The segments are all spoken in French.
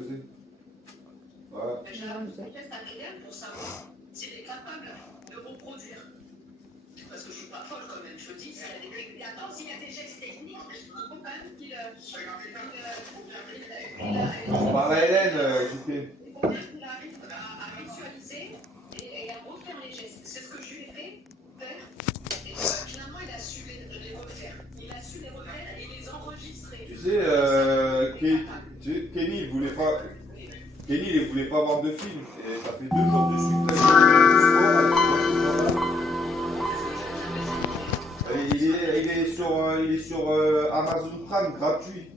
faisait. Ouais. J'ai un test ADN pour savoir s'il est capable de reproduire. Parce que je suis pas folle quand même, je dis, s'il y a des... Attends, s'il y a des gestes techniques, il faut quand même qu'il... On parle à Hélène, JP. Il faut bien qu'il arrive à visualiser et à refaire les gestes. C'est ce que je lui ai fait faire. Et finalement, il a su les refaire. Il a su les refaire et les enregistrer. Tu sais, Kenny, il voulait pas... Kenny, il voulait pas voir de film. Et ça fait 2 jours de suite. Il est sur Amazon Prime gratuit.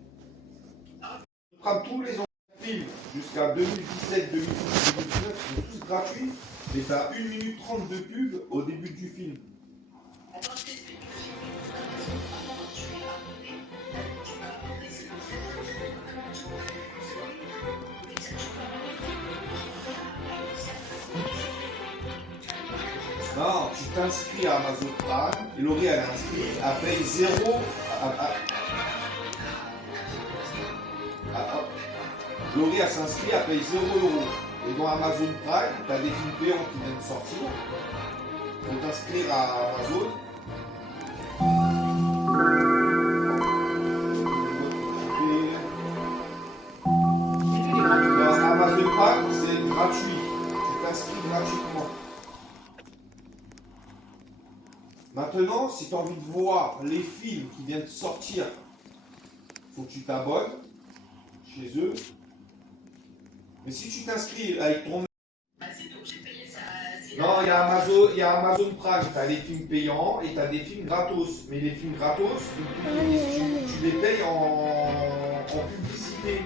Prime tous les films jusqu'à 2017, 2018, 2019 sont tous gratuits. Et t'as 1 minute 30 de pub au début du film. Non, tu t'inscris à Amazon Prime, et Laurie elle est inscrite, elle paye 0. Laurie elle s'inscrit, elle paye 0 €. Et dans Amazon Prime, tu as des films payants qui viennent de sortir. Pour t'inscrire à Amazon. Dans Amazon Prime, c'est gratuit. Tu t'inscris gratuitement. Maintenant, si tu as envie de voir les films qui viennent de sortir, il faut que tu t'abonnes chez eux. Mais si tu t'inscris avec ton... Non, il y a Amazon Prime, tu as des films payants et tu as des films gratos. Mais les films gratos, tu les payes en publicité.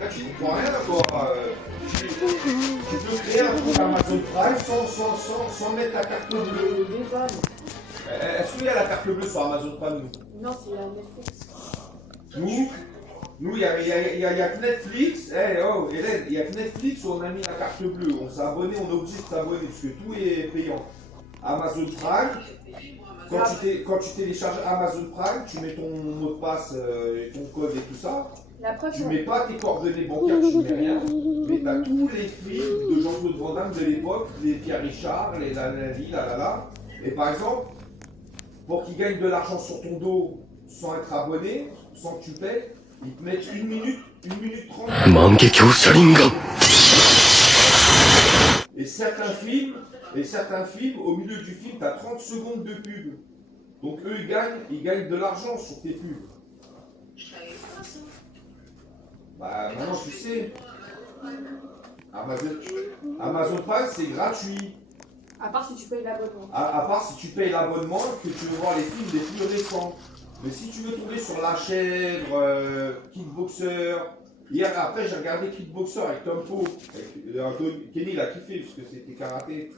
Là, tu ne comprends rien d'accord. Tu peux créer un compte Amazon Prime sans mettre ta carte bleue. Est-ce qu'il y a la carte bleue sur Amazon Prime? Non, c'est la Netflix. Nous, il y a que Netflix. Oh, Hélène, il y a que Netflix où on a mis la carte bleue. On s'est abonné, on est obligé de s'abonner parce que tout est payant. Amazon Prime, quand tu télécharges Amazon Prime, tu mets ton mot de passe, ton code et tout ça. Tu mets pas tes coordonnées bancaires, tu mets rien. Mais tu as tous les films de Jean-Claude Van Damme de l'époque, les Pierre Richard, les la. Et par exemple, pour qu'ils gagnent de l'argent sur ton dos sans être abonné, sans que tu payes, ils te mettent 1 minute 30. Et certains films, au milieu du film, tu as 30 secondes de pub. Donc eux, ils gagnent de l'argent sur tes pubs. Bah maintenant tu sais. Amazon Prime, c'est gratuit. À part si tu payes l'abonnement. À part si tu payes l'abonnement que tu veux voir les films les plus récents. Mais si tu veux tomber sur La Chèvre, Kickboxer. Hier, après, j'ai regardé Kickboxer avec Tom Poe. Kenny, il a kiffé parce que c'était karaté.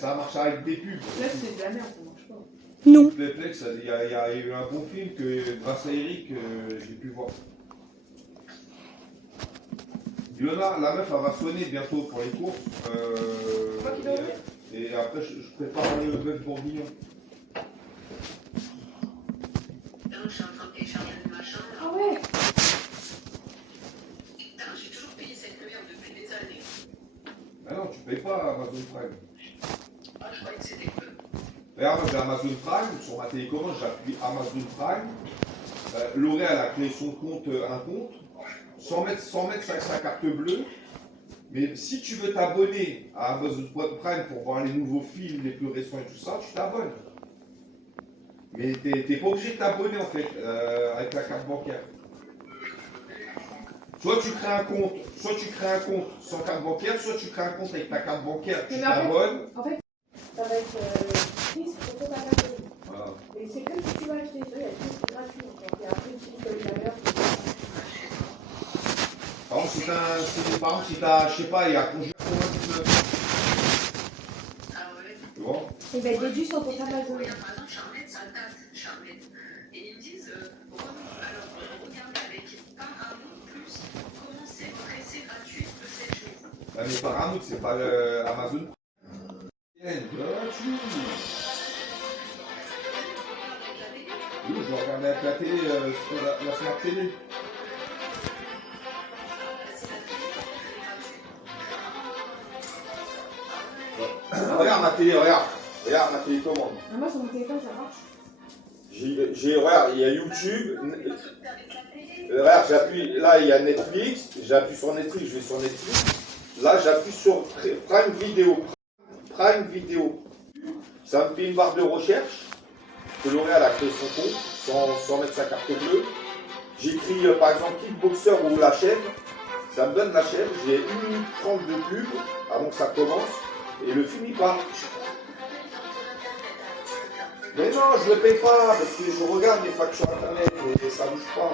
Ça marche avec des pubs. Là, c'est de la merde, ça marche pas. Non. Netflix, il y a eu un bon film que, grâce à Eric, j'ai pu voir. Yona, la meuf, elle va sonner bientôt pour les courses. Et après, je prépare le bœuf bourguignon. Je suis en train de télécharger le machin. Ah ouais. J'ai toujours payé cette merde depuis des années. Ah non, tu payes pas Amazon Prime. Ah, je croyais que c'était que... Regarde, moi j'ai Amazon Prime, sur ma télécommande, j'appuie Amazon Prime. Laurie, elle a créé son compte, un compte, sans mettre sa carte bleue. Mais si tu veux t'abonner à Amazon Prime pour voir les nouveaux films, les plus récents et tout ça, tu t'abonnes. Mais t'es pas obligé de t'abonner en fait, avec ta carte bancaire. Soit tu crées un compte sans carte bancaire, soit tu crées un compte avec ta carte bancaire, tu t'abonnes. En fait, ça va être pris sur ta carte bleue. Voilà. Et c'est comme si tu vas acheter ça, il y a tout qui est gratuit. Et après, tu dis que la meilleure, Par exemple, si t'as, je sais pas, il y a congé 99. Ah ouais. Tu vois? et ben déduit sur ton Amazon. Regarde, par exemple, Charlotte, ça date, Charlotte. Et ils me disent, alors, regardez avec par un an plus, comment c'est votre essai gratuit de 7 jours. Ouais, mais Paramount, c'est pas Amazon. Gratuit. Oui, je regardais avec la télé, sur la smart télé. Regarde ma télé, regarde. Regarde ma télécommande. Ah, moi, sur mon téléphone, ça marche. Regarde, il y a YouTube. Regarde, j'appuie, là il y a Netflix, j'appuie sur Netflix, je vais sur Netflix. Là j'appuie sur Prime Video. Prime Video. Ça me fait une barre de recherche. Que L'Oréal a créé son compte sans mettre sa carte bleue. J'écris par exemple Kickboxer ou la chèvre. Ça me donne la chèvre. J'ai 1 minute 30 de pub avant que ça commence. Et le film il part. Mais non, je le paye pas parce que je regarde les factures internet et ça bouge pas.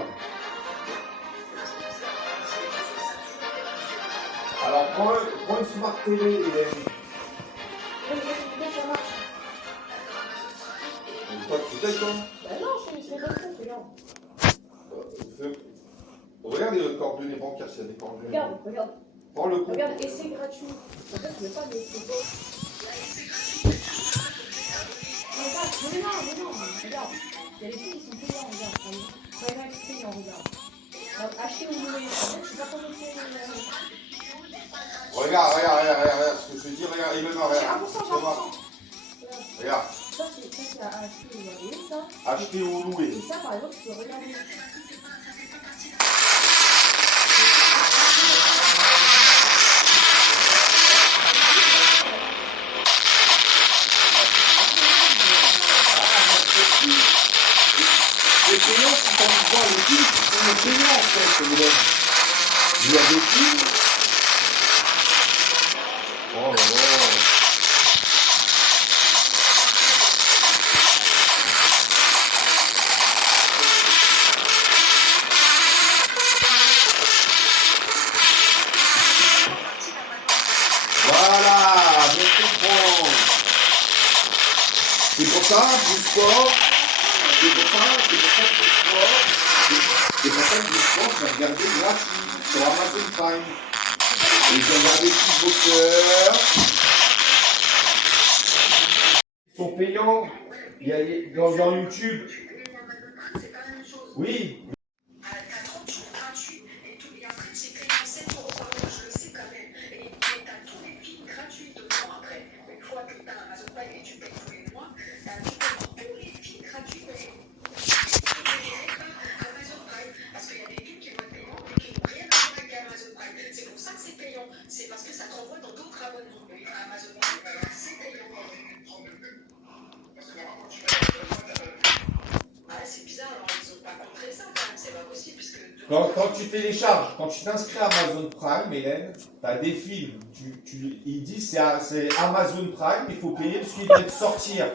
Alors prends une smart télé et Ça marche. toi tu payes toi. Bah non, c'est pas ça, regarde. Regarde les coordonnées bancaires s'il y a des coordonnées. Regarde, regarde. Prends le compte. Regarde, et c'est gratuit. En fait, je veux pas des mais non, regarde. Il y a les filles qui sont payants, regarde. Regarde, c'est payant, regarde. Alors, acheter ou louer, c'est pas comme Regarde ce que je te dis, regarde, il me met, c'est 1%, regarde. Regarde, ça, c'est à acheter ou à louer, ça. acheter ou louer. Et ça, par exemple, tu peux regarder. Les payants qui sont dans les films, sont les payants en fait, il y a des films. Oh là là. Voilà, bien comprendre. C'est pour ça, plus sport. C'est pour ça que le sport, j'ai regardé gratuit sur Amazon Prime. Et j'ai regardé Kickboxer. Ils sont payants. Il y a dans YouTube. C'est pas la même chose. Oui. T'as 30 jours gratuits et après c'est payant 7 euros par mois, je le sais quand même. Et t'as tous les films gratuits dedans après. Une fois que t'as Amazon Prime et tu payes tous les mois, t'as tous les films gratuits. Amazon Prime, parce qu'il y a des films qui vont être payants et qui n'ont rien à voir avec Amazon Prime. C'est pour ça que c'est payant. C'est parce que ça te renvoie dans d'autres abonnements. Mais Amazon Prime, c'est payant. Ah, c'est bizarre, alors ils n'ont pas compris ça quand même, c'est pas possible. Puisque Quand tu télécharges, quand tu t'inscris à Amazon Prime, Hélène, tu as des films. Ils disent c'est Amazon Prime, il faut payer parce qu'il vient de sortir.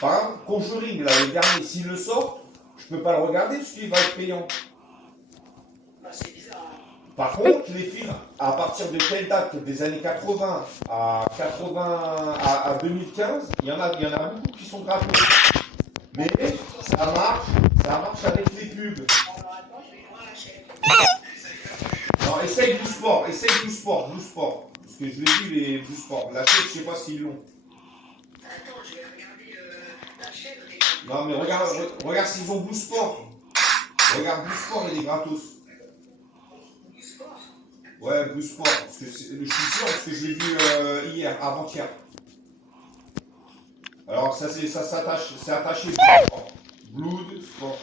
Par exemple, Conjuring, là, le dernier, s'il le sort, je peux pas le regarder parce qu'il va être payant. bah, c'est bizarre. Hein. Par contre, les films, à partir de telle date, des années 80 à 2015, il y en a beaucoup qui sont gratuits. Mais ça marche avec les pubs. Alors attends, je vais voir la chaîne. Non, essaye Blue Sport. Parce que je l'ai vu, les Blue Sport. La chaîne, je sais pas s'ils l'ont. Attends, je vais regarder la chaîne. Non, mais regarde s'ils ont Blue Sport. Regarde Blue Sport, il est gratos. Du sport. Ouais, Blue Sport. Parce que je suis sûr, parce que je l'ai vu hier, avant-hier. Alors, ça s'attache, c'est attaché Blue Sport. Blood Sport.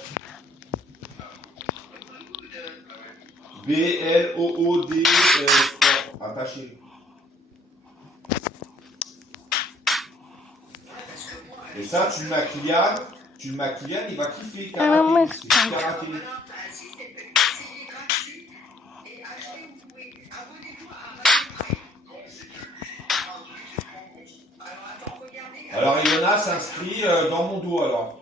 B-L-O-O-D Sport. Attaché. Et ça, tu le mets à Kylian, il va kiffer. Karaté. C'est du karaté. Alors, Ilona s'inscrit dans mon dos alors.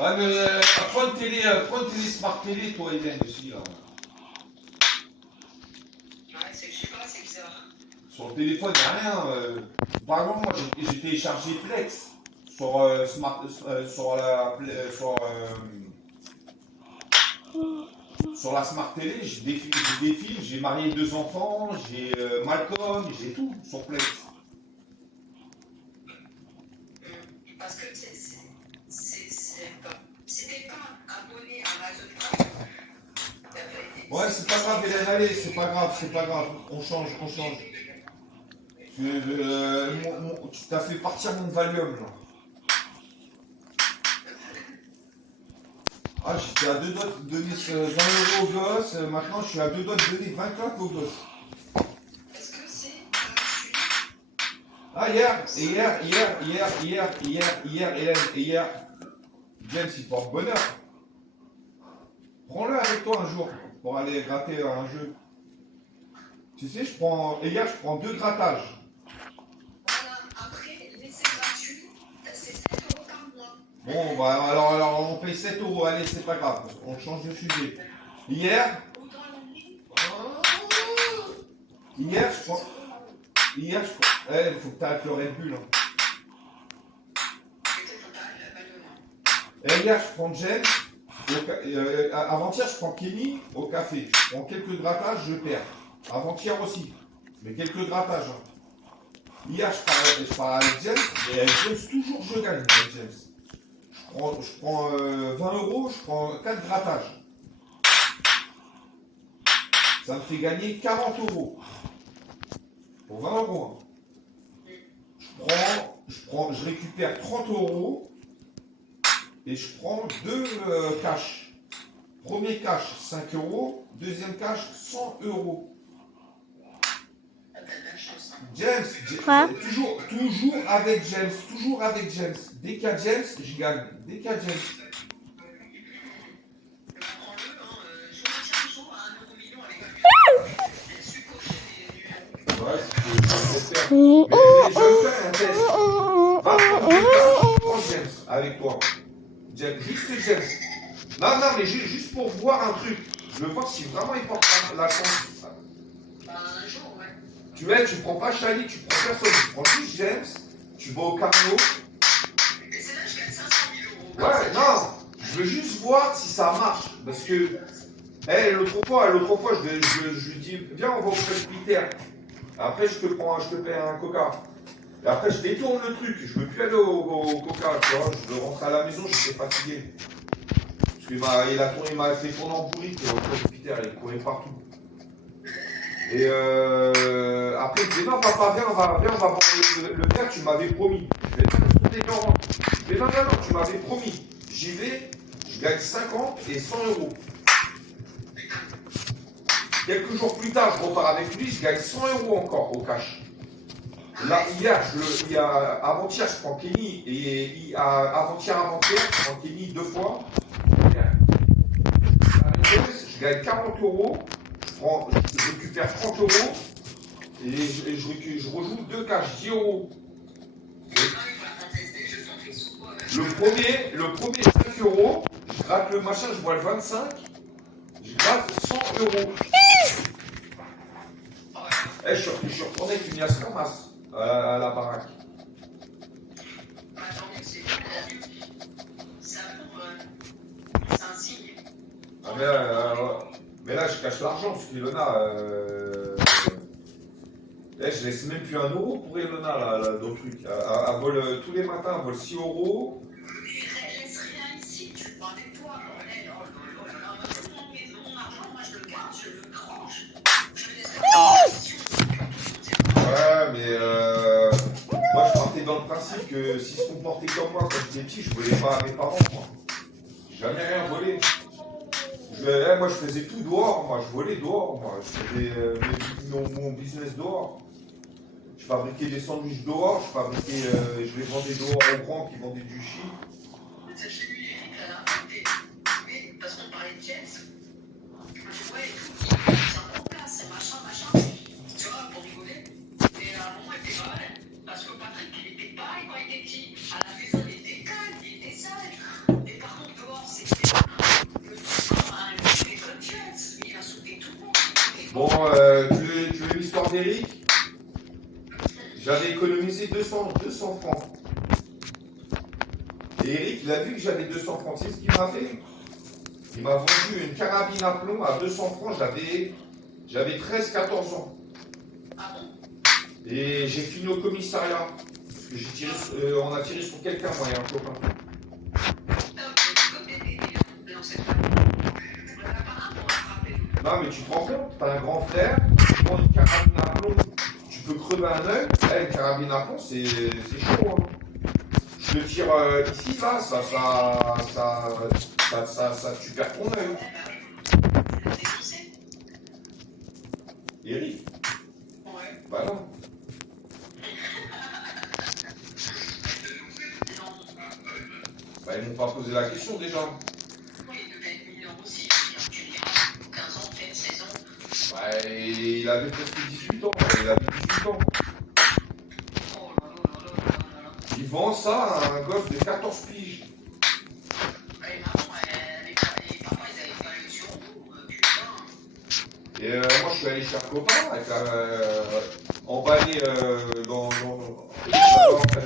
Ouais, mais prends une télé smart télé, toi, Hélène, aussi. Là. Ouais, je sais pas, c'est bizarre. Sur le téléphone, il n'y a rien. Par exemple, moi, j'ai téléchargé Plex sur la Smart Télé, j'ai des films, j'ai marié 2 enfants, j'ai Malcolm, j'ai tout sur Play. Parce que c'était pas abonné à Amazon Prime. Ouais, c'est pas grave, Hélène, allez, c'est pas grave. On change. Tu t'as fait partir mon Valium, là. Ah, j'étais à 2 doigts de donner 20 € aux gosses, maintenant je suis à 2 doigts de donner 20 claques aux gosses. Est-ce que c'est gratuit? Ah, hier, James, il porte bonheur. Prends-le avec toi un jour pour aller gratter un jeu. Tu sais, hier, je prends 2 grattages. Voilà, après, laisser gratuit, c'est 7 € par mois. Bon, bah alors on paye 7 €, allez, c'est pas grave, on change de sujet. Hier, je prends. Il faut que tu arrêtes le Red Bull. Hier, je prends James. Avant-hier, je prends Kenny au café. Je prends quelques grattages, je perds. Avant-hier aussi. Mais quelques grattages. Hier, je pars avec James. Et avec James, toujours je gagne avec James. Je prends 20 €, je prends 4 grattages. Ça me fait gagner 40 €. Pour 20 €. Je récupère 30 € et je prends 2 cash. Premier cash 5 €, deuxième cash 100 €. James, toujours avec James. Dès qu'il y a James, je gagne. Ouais, je vais faire un test. Va prends James avec toi. Juste James. Non, mais juste pour voir un truc. Je veux voir si vraiment il porte la chance. Un jour, ouais. Tu prends pas Charlie, tu prends personne. Tu prends juste James, tu vas au Carnot. Et c'est là que je gagne 500 000 €. Ouais, non. Je veux juste voir si ça marche. Parce que, l'autre fois, je lui dis, viens, on va au presbytère. Après, je te paye un coca. Et après, je détourne le truc. Je veux plus aller au coca, tu vois. Je veux rentrer à la maison, j'étais fatigué. Parce qu'il m'a fait tourner en bourrique au presbytère, il courait partout. Et après, il me dit, non, papa, viens, on va voir le père, tu m'avais promis. Je vais pas rester dedans. Je vais non, tu m'avais promis. J'y vais, je gagne 50 et 100 €. Quelques jours plus tard, je repars avec lui, je gagne 100 € encore au cash. Là, avant-hier, je prends Kenny, et avant-hier, je prends Kenny 2 fois. Je gagne 40 €, je récupère 30 € et je rejoue 2 cash, 10 €. Le premier 5 €, je gratte le machin, je vois le 25, je gratte 100 €. Je suis retourné avec une Yasse Ramasse à la baraque. C'est un signe. Mais là, je cache l'argent parce qu'Ilona, je laisse même plus 1 € pour Ilona là, dans le truc. Elle vole tous les matins, elle vole 6 €. Elle laisse rien ici, tu parles de toi. Tout le monde met mon argent, moi je le garde, je le tranche. Je laisse rien. Ouais, mais moi je partais dans le principe que si je se comportais comme moi quand j'étais petit, je volais pas à mes parents, moi. J'ai jamais rien volé. Moi je faisais tout dehors, moi je volais dehors, moi. Je faisais mon business dehors. Je fabriquais des sandwichs dehors, je les vendais dehors aux grands qui vendaient du shit. J'ai eu Eric à la mais parce qu'on parlait de James, je vois et tout, c'est un bon place, c'est machin, tu vois, pour rigoler. Mais à un moment, il était pas mal, parce que Patrick, il était pareil quand il était petit. À la maison, il était calme, il était sage. Mais par contre, dehors, c'était il était comme James, il a sauté tout le monde. Bon, tu veux l'histoire d'Eric? J'avais économisé 200 francs. Et Eric, il a vu que j'avais 200 francs. C'est ce qu'il m'a fait. Il m'a vendu une carabine à plomb à 200 francs. J'avais 13-14 ans. Ah bon? Et j'ai fini au commissariat. Parce que on a tiré sur quelqu'un, moi et un copain. Non, mais tu te rends compte, t'as un grand frère, tu prends une carabine à plomb, tu peux crever un œil. Une carabine à plomb, c'est chaud. Hein. Je le tire ici, là, tu perds ton œil. Eric? Ouais. Bah non. Bah ils m'ont pas posé la question déjà. Bah il avait presque 18 ans. Il avait 18 ans. Il vend ça à un gosse de 14 piges. Et moi je suis allé chez un copain avec emballé je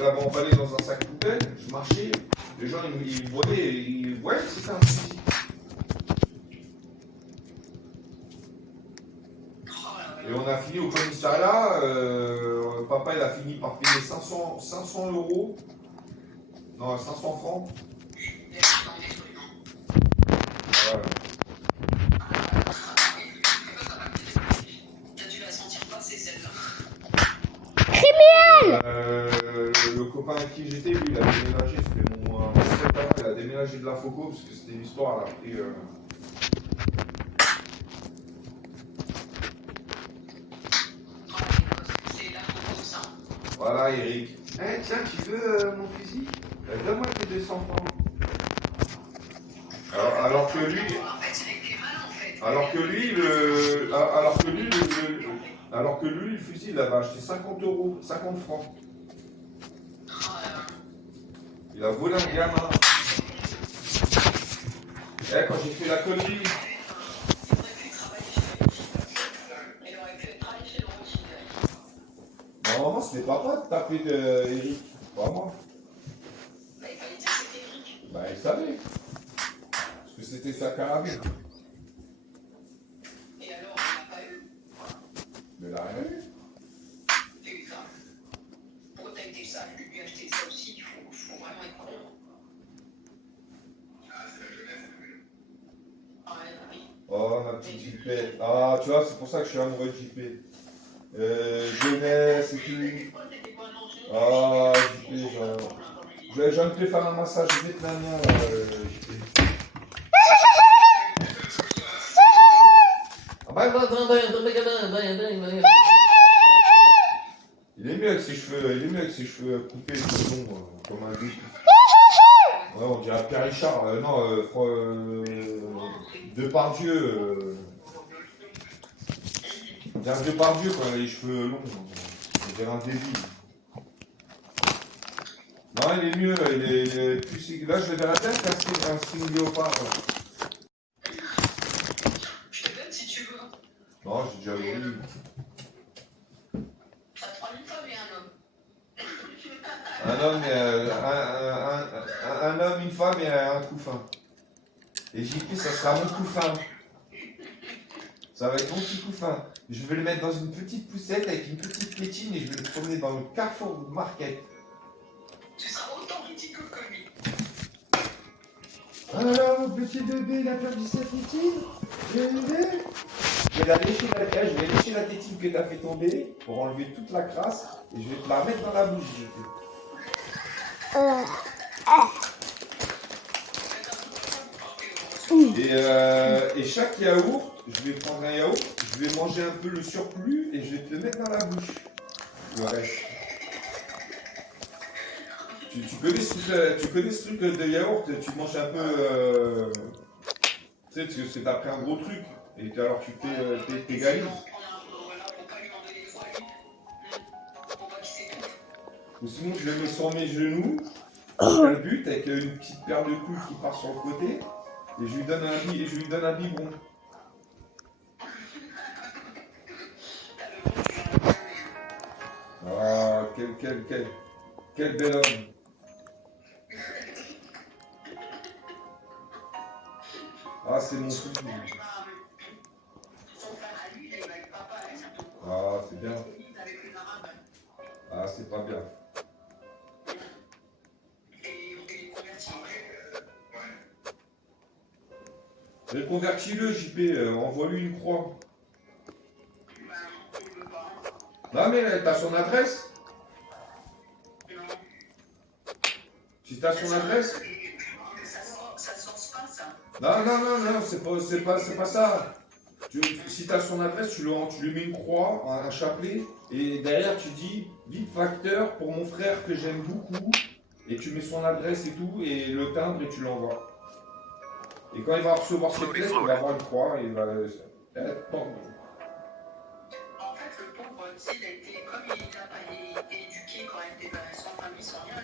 l'avais emballé dans un sac poubelle, je marchais, les gens ils voyaient que c'était un fusil. Et on a fini au commissariat, papa il a fini par payer 500 euros, non 500 francs. Ouais. Le copain avec qui j'étais, lui, il a déménagé, c'était mon secrétaire, il a déménagé de la Foco parce que c'était une histoire, elle a pris. Voilà, Eric. Eh, tiens, tu veux mon fusil? Donne-moi tes 200 francs. Alors que lui, le fusil, il avait acheté 50 euros, 50 francs. Il a volé un gamin. Eh, quand j'ai fait la connerie. Normalement, c'était papa de taper Eric, pas moi. Bah, il fallait dire que c'était Eric. Bah, il savait. Parce que c'était sa carabine. Et alors, on l'a pas eu. Mais il a rien eu. Et ça. Pourquoi t'as été sale? Lui acheter ça aussi, il faut vraiment être con. Ah ouais, bah oui. Oh, ma petite JP. Ah, tu vois, c'est pour ça que je suis amoureux de JP. Jeunesse et tout. Ah, JP, je viens de te faire un massage vietnamien, JP. Il est mieux avec ses cheveux coupés, longs, comme un duc. Ouais, on dirait Pierre Richard, Depardieu. On dirait Depardieu quand il a les cheveux longs. On dirait un débile. Non, il est mieux, il est plus. Là, je vais vers la tête un string léopard. Je te donne si tu veux. Non, j'ai déjà voulu. Ça te prend une femme et un homme. Un homme, une femme et un couffin. Et JP, ça sera mon couffin. Ça va être mon petit couffin. Je vais le mettre dans une petite poussette avec une petite tétine et je vais le promener dans le Carrefour Market. Tu seras autant ridicule que lui. Alors, mon petit bébé, il a perdu sa tétine. Je vais lécher la tétine que tu as fait tomber pour enlever toute la crasse et je vais te la mettre dans la bouche. Et chaque yaourt, je vais prendre un yaourt, je vais manger un peu le surplus et je vais te le mettre dans la bouche. Le reste. Tu connais ce truc de yaourt, tu manges un peu. Tu sais, parce que t'as pris un gros truc et alors tu fais tes galises. Ou sinon, je le mets sur mes genoux, je but avec une petite paire de couilles qui part sur le côté et je lui donne un biberon. Ah, quel bel homme. Ah, c'est mon Son fils. frère, son frère à lui, là, il va être papa, là, bientôt. Ah, c'est bien. Avec une arabe. Ah, c'est pas bien. Et il est converti. Reconvertis-le, JP, envoie-lui une croix. Ben, il veut pas. Non, mais t'as son adresse? Non. Si t'as son adresse? Ça sort pas, ça. Non, c'est pas ça. Si t'as son adresse, tu lui mets une croix, un chapelet, et derrière tu dis vite facteur pour mon frère que j'aime beaucoup, et tu mets son adresse et tout, et le timbre, et tu l'envoies. Et quand il va recevoir cette lettre, il va avoir une croix, et il va. En fait, le pauvre, tu sais, il a été, comme il n'a pas été éduqué quand il était sans famille, sans rien,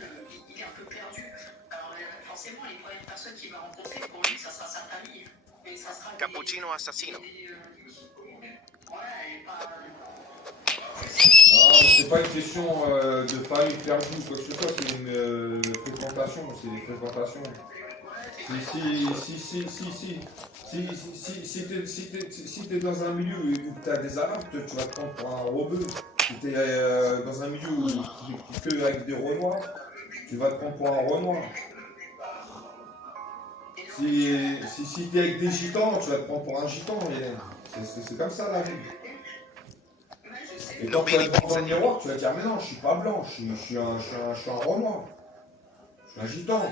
il est un peu perdu. Alors, forcément, les premières personnes qu'il va rencontrer, pour lui, ça sera sa famille. Et ça sera Cappuccino assassino. Ouais, et pas. Ah, mais c'est pas une question de famille perdue ou quoi que ce soit, c'est une fréquentation, c'est des fréquentations. Si t'es dans un milieu où t'as des arabes, tu vas te prendre pour un rebeu. Si t'es dans un milieu où tu que avec des renois, tu vas te prendre pour un renoir. Si t'es avec des gitans, tu vas te prendre pour un gitan, Hélène. C'est comme ça la vie. Et quand tu vas te voir dans le miroir, tu vas dire mais non, je suis pas blanc, je suis un renoir. Je suis un gitan. Je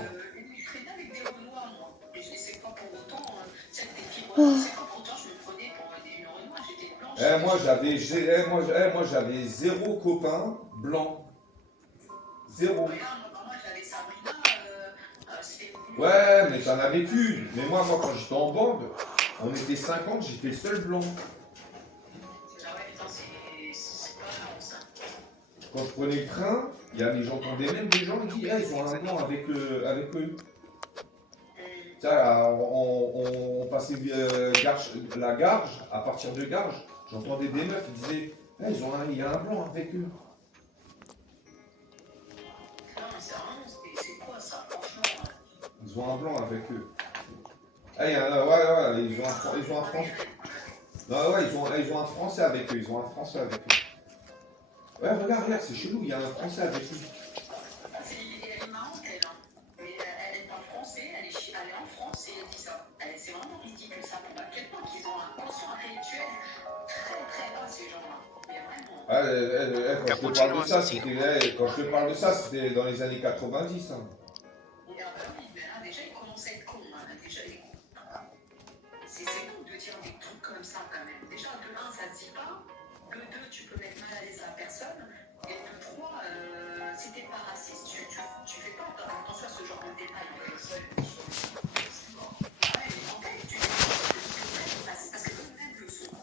traînais avec des renois, moi. Et c'est pas pour autant, c'est pas pour autant je me prenais pour une renois, j'étais blanche. Moi j'avais zéro copain blanc. Zéro. Regarde, moi j'avais Sabrina, c'était. Ouais, mais t'en avais qu'une. Mais moi quand j'étais en bande, on était 50, j'étais le seul blanc. Ah ouais, putain, c'est pas marrant ça. Quand je prenais le train, j'entendais même des gens qui disent ils ont un blanc avec eux. Tiens, on passait la Garge, à partir de Garge, j'entendais des meufs qui disaient il y a un blanc avec eux. Non, mais c'est vraiment, c'est quoi ça, franchement? Ils ont un blanc avec eux. Ouais, ils ont un français. Non, ouais, ils ont un français avec eux. Ouais, regarde, c'est chelou, il y a un français avec eux. Elle est marrante, elle, hein. Mais elle est pas française, elle est en France et elle dit ça. C'est vraiment ridicule ça. À quel point qu'ils ont un quotient intellectuel très très bas, ces gens-là. Mais vraiment. Quand je te parle de ça, c'était dans les années 90. Hein. Oui, mais là, déjà, ils commencent à être cons. Hein. Déjà, les cons. C'est con de dire des trucs comme ça, quand même. Déjà, de 1, ça se dit pas. De 2, tu peux mettre mal à l'aise la personne. Et de 3, si t'es pas raciste, tu fais pas attention à ce genre de détails. Ouais, mais en fait, tu parce que eux-mêmes le sont.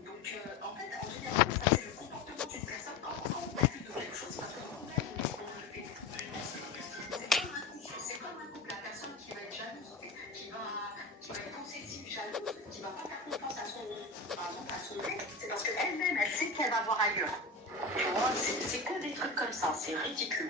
Donc, en fait, en général, ça, c'est le comportement d'une personne quand on refuse de quelque chose. Parce que nous-mêmes, on le fait. C'est comme un couple, la personne qui va être jalouse, qui va être possessive, jalouse, qui va pas faire confiance à son mec, c'est parce qu'elle-même, elle sait qu'elle va voir ailleurs. Tu vois, c'est que des trucs comme ça, c'est ridicule.